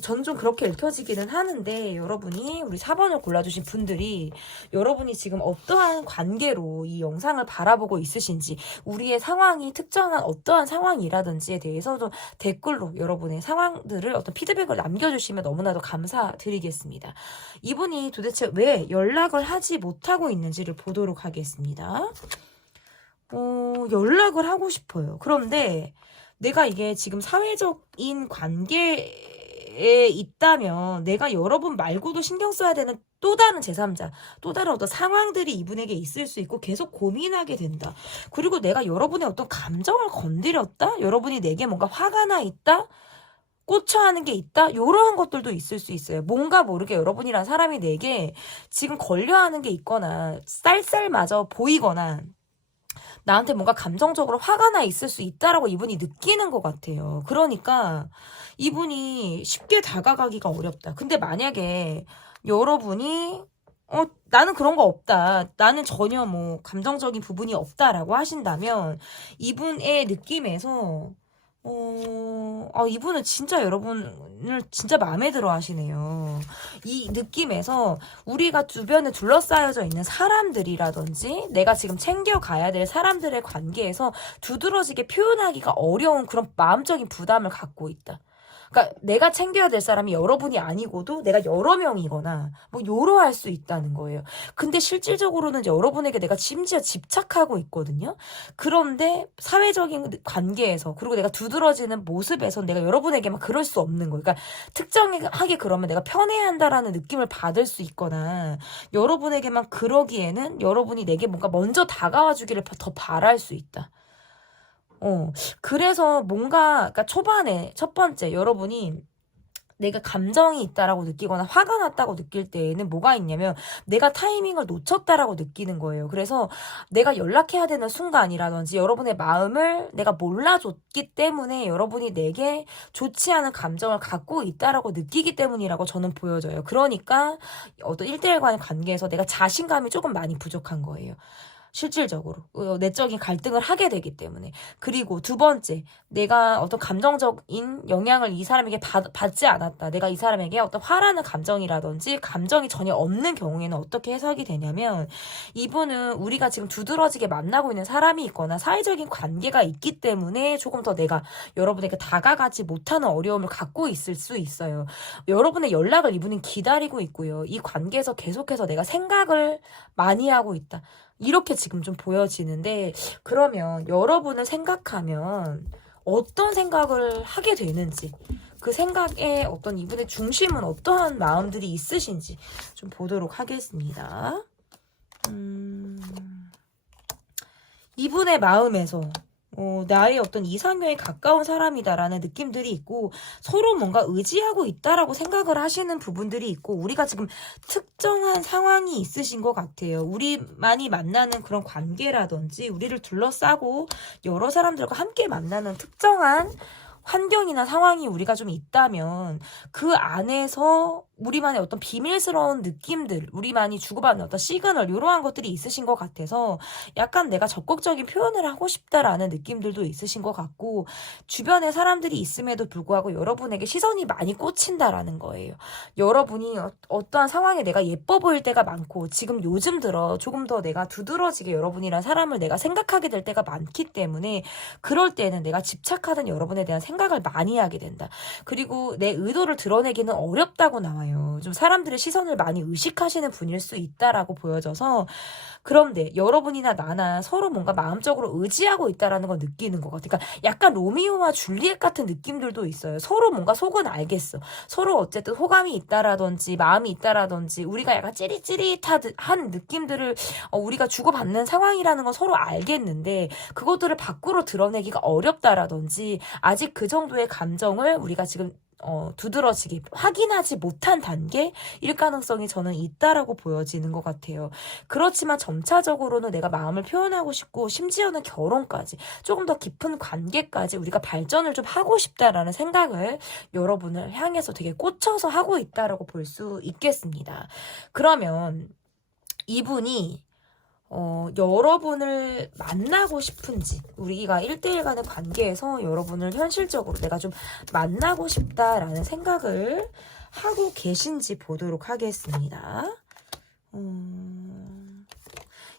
전 좀 그렇게 읽혀지기는 하는데 여러분이 우리 4번을 골라주신 분들이 여러분이 지금 어떠한 관계로 이 영상을 바라보고 있으신지 우리의 상황이 특정한 어떠한 상황이라든지에 대해서도 댓글로 여러분의 상황들을 어떤 피드백을 남겨주시면 너무나도 감사드리겠습니다. 이분이 도대체 왜 연락을 하지 못하고 있는지를 보도록 하겠습니다. 연락을 하고 싶어요. 그런데 내가 이게 지금 사회적인 관계에 있다면 내가 여러분 말고도 신경 써야 되는 또 다른 제3자, 또 다른 어떤 상황들이 이분에게 있을 수 있고 계속 고민하게 된다. 그리고 내가 여러분의 어떤 감정을 건드렸다? 여러분이 내게 뭔가 화가 나 있다? 꽂혀하는 게 있다? 이러한 것들도 있을 수 있어요. 뭔가 모르게 여러분이란 사람이 내게 지금 걸려하는 게 있거나 쌀쌀마저 보이거나 나한테 뭔가 감정적으로 화가 나 있을 수 있다라고 이분이 느끼는 것 같아요. 그러니까 이분이 쉽게 다가가기가 어렵다. 근데 만약에 여러분이 나는 그런 거 없다. 나는 전혀 뭐 감정적인 부분이 없다라고 하신다면 이분의 느낌에서 이분은 진짜 여러분을 진짜 마음에 들어 하시네요. 이 느낌에서 우리가 주변에 둘러싸여져 있는 사람들이라든지 내가 지금 챙겨가야 될 사람들의 관계에서 두드러지게 표현하기가 어려운 그런 마음적인 부담을 갖고 있다. 그러니까 내가 챙겨야 될 사람이 여러분이 아니고도 내가 여러 명이거나 뭐 요러할 수 있다는 거예요. 근데 실질적으로는 여러분에게 내가 심지어 집착하고 있거든요. 그런데 사회적인 관계에서 그리고 내가 두드러지는 모습에서 내가 여러분에게만 그럴 수 없는 거예요. 그러니까 특정하게 그러면 내가 편해야 한다라는 느낌을 받을 수 있거나 여러분에게만 그러기에는 여러분이 내게 뭔가 먼저 다가와 주기를 더 바랄 수 있다. 그래서 그러니까 초반에 첫 번째 여러분이 내가 감정이 있다라고 느끼거나 화가 났다고 느낄 때에는 뭐가 있냐면 내가 타이밍을 놓쳤다라고 느끼는 거예요. 그래서 내가 연락해야 되는 순간이라든지 여러분의 마음을 내가 몰라줬기 때문에 여러분이 내게 좋지 않은 감정을 갖고 있다라고 느끼기 때문이라고 저는 보여져요. 그러니까 어떤 1대1 간의 관계에서 내가 자신감이 조금 많이 부족한 거예요. 실질적으로 내적인 갈등을 하게 되기 때문에. 그리고 두 번째, 내가 어떤 감정적인 영향을 이 사람에게 받지 않았다. 내가 이 사람에게 어떤 화라는 감정이라든지 감정이 전혀 없는 경우에는 어떻게 해석이 되냐면, 이분은 우리가 지금 두드러지게 만나고 있는 사람이 있거나 사회적인 관계가 있기 때문에 조금 더 내가 여러분에게 다가가지 못하는 어려움을 갖고 있을 수 있어요. 여러분의 연락을 이분은 기다리고 있고요. 이 관계에서 계속해서 내가 생각을 많이 하고 있다. 이렇게 지금 좀 보여지는데, 그러면 여러분을 생각하면 어떤 생각을 하게 되는지, 그 생각에 어떤 이분의 중심은 어떠한 마음들이 있으신지 좀 보도록 하겠습니다. 이분의 마음에서 나의 어떤 이상형에 가까운 사람이다라는 느낌들이 있고, 서로 뭔가 의지하고 있다라고 생각을 하시는 부분들이 있고, 우리가 지금 특정한 상황이 있으신 것 같아요. 우리만이 만나는 그런 관계라든지 우리를 둘러싸고 여러 사람들과 함께 만나는 특정한 환경이나 상황이 우리가 좀 있다면, 그 안에서 우리만의 어떤 비밀스러운 느낌들, 우리만이 주고받는 어떤 시그널, 이러한 것들이 있으신 것 같아서 약간 내가 적극적인 표현을 하고 싶다라는 느낌들도 있으신 것 같고, 주변에 사람들이 있음에도 불구하고 여러분에게 시선이 많이 꽂힌다라는 거예요. 여러분이 어떠한 상황에 내가 예뻐 보일 때가 많고, 지금 요즘 들어 조금 더 내가 두드러지게 여러분이란 사람을 내가 생각하게 될 때가 많기 때문에, 그럴 때는 내가 집착하던 여러분에 대한 생각을 많이 하게 된다. 그리고 내 의도를 드러내기는 어렵다고 나와요. 좀 사람들의 시선을 많이 의식하시는 분일 수 있다라고 보여져서, 그런데 여러분이나 나나 서로 뭔가 마음적으로 의지하고 있다라는 걸 느끼는 것 같아요. 그러니까 약간 로미오와 줄리엣 같은 느낌들도 있어요. 서로 뭔가 속은 알겠어. 서로 어쨌든 호감이 있다라든지 마음이 있다라든지 우리가 약간 찌릿찌릿한 느낌들을 우리가 주고받는 상황이라는 건 서로 알겠는데, 그것들을 밖으로 드러내기가 어렵다라든지 아직 그 정도의 감정을 우리가 지금 두드러지게 확인하지 못한 단계일 가능성이 저는 있다라고 보여지는 것 같아요. 그렇지만 점차적으로는 내가 마음을 표현하고 싶고, 심지어는 결혼까지, 조금 더 깊은 관계까지 우리가 발전을 좀 하고 싶다라는 생각을 여러분을 향해서 되게 꽂혀서 하고 있다라고 볼 수 있겠습니다. 그러면 이분이 여러분을 만나고 싶은지, 우리가 1대1 간의 관계에서 여러분을 현실적으로 내가 좀 만나고 싶다라는 생각을 하고 계신지 보도록 하겠습니다.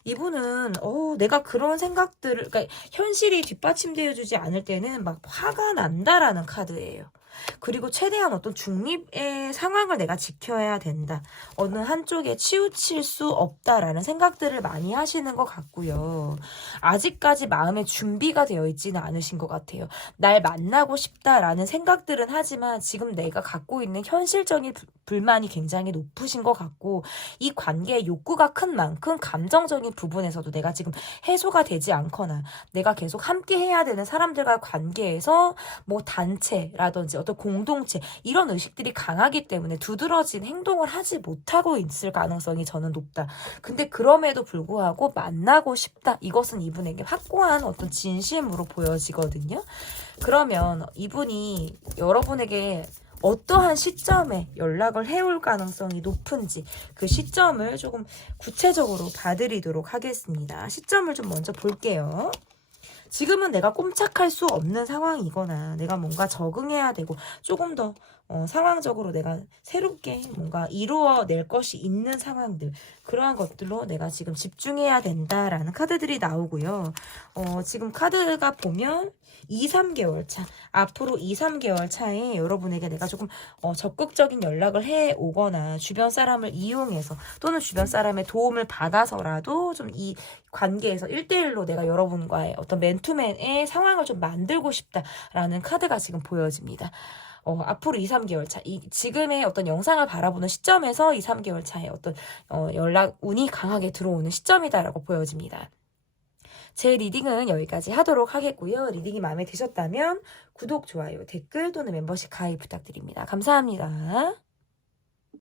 이분은 내가 그런 생각들을, 그러니까 현실이 뒷받침되어 주지 않을 때는 막 화가 난다라는 카드예요. 그리고 최대한 어떤 중립의 상황을 내가 지켜야 된다. 어느 한쪽에 치우칠 수 없다라는 생각들을 많이 하시는 것 같고요. 아직까지 마음의 준비가 되어 있지는 않으신 것 같아요. 날 만나고 싶다라는 생각들은 하지만 지금 내가 갖고 있는 현실적인 불만이 굉장히 높으신 것 같고, 이 관계의 욕구가 큰 만큼 감정적인 부분에서도 내가 지금 해소가 되지 않거나, 내가 계속 함께 해야 되는 사람들과의 관계에서 뭐 단체라든지 어떤 공동체, 이런 의식들이 강하기 때문에 두드러진 행동을 하지 못하고 있을 가능성이 저는 높다. 근데 그럼에도 불구하고 만나고 싶다, 이것은 이분에게 확고한 어떤 진심으로 보여지거든요. 그러면 이분이 여러분에게 어떠한 시점에 연락을 해올 가능성이 높은지, 그 시점을 조금 구체적으로 봐드리도록 하겠습니다. 시점을 좀 먼저 볼게요. 지금은 내가 꼼짝할 수 없는 상황이거나 내가 뭔가 적응해야 되고 조금 더 상황적으로 내가 새롭게 뭔가 이루어낼 것이 있는 상황들, 그러한 것들로 내가 지금 집중해야 된다라는 카드들이 나오고요. 지금 카드가 보면 2, 3개월 차, 앞으로 2, 3개월 차에 여러분에게 내가 조금 적극적인 연락을 해 오거나 주변 사람을 이용해서 또는 주변 사람의 도움을 받아서라도 좀 이 관계에서 1대1로 내가 여러분과의 어떤 맨투맨의 상황을 좀 만들고 싶다라는 카드가 지금 보여집니다. 앞으로 2, 3개월 차, 지금의 어떤 영상을 바라보는 시점에서 2, 3개월 차에 어떤 연락 운이 강하게 들어오는 시점이다라고 보여집니다. 제 리딩은 여기까지 하도록 하겠고요. 리딩이 마음에 드셨다면 구독, 좋아요, 댓글 또는 멤버십 가입 부탁드립니다. 감사합니다.